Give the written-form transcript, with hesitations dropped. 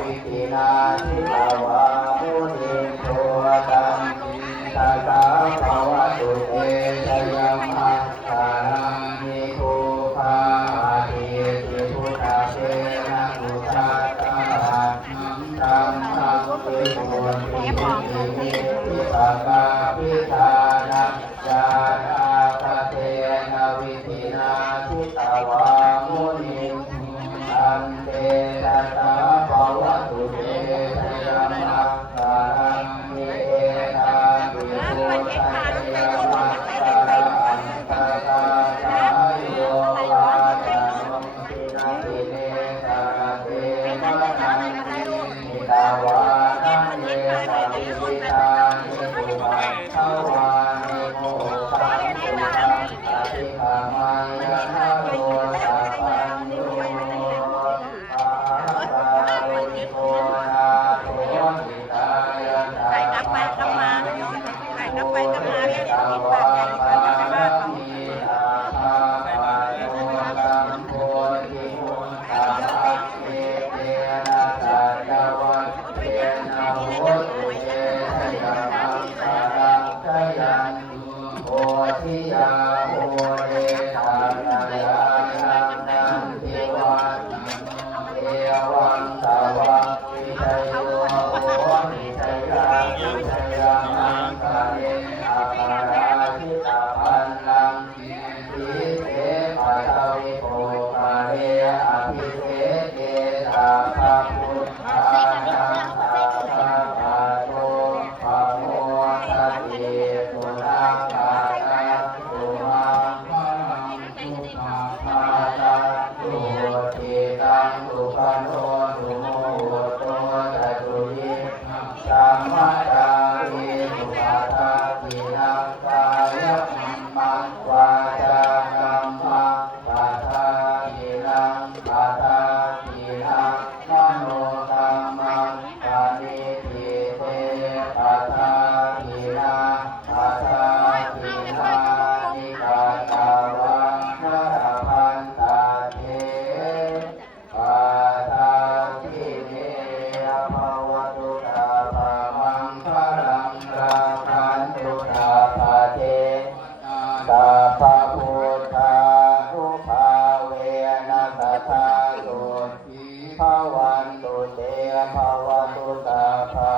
วิตินาทิตาวามุนิโตตันตาตาภวะตุเตชยมังคารังนิทุภาทิติพุทธาเสนะพุทธาตาธัมมังปิปุติมิพิปะกาพิธานัจจานาคเทนะวิตินาทิตาวามุนิอันเตตตาภวะตุเตชยมังคารังนิเอนาปิปุตันเตมังคารังตาตาตายโยวาจานุตินาติเนตาเตมะนังนิตาวานันเยสัมปิตานิปุมังขวานิโมขังตุตังอภิธรรมังยะนะโรสัพพันโยใส่กลับไปกลับมาใส่กลับไปกลับมาเนี่ยที่ปากใจกลับไปบ้านเขาทิยาโหเดธานายานันทิวันเอวังสาวังวิชัยโยโหวิชัยยังวิชัยมังคาเรอาภาราทิตาพันลังทิเสปัตวิโภคาเรอภิเสเกตาภาพุทธานังอาภาปาโตภะโมทัตติปุรังกาตุมังคะลังตุภาภาตังตุติตังตุปโนตุโมโตจัตุยิสัมมาตาวิตุปัฏฐาทินังกายมังวาจากัมมังปัฏฐาทินังปัฏฐาทินังมโนกรรมังปณิทิเตปัฏฐาทินังปัฏฐาทินังนิกาตาวะนรพันตาเทปัฏฐาทิเนภวตุตาภามังคลังราคันตุตาภาเทสัพพพุทธานุภาเวนะสัทธาโยภวันตุเตภวตุตาภา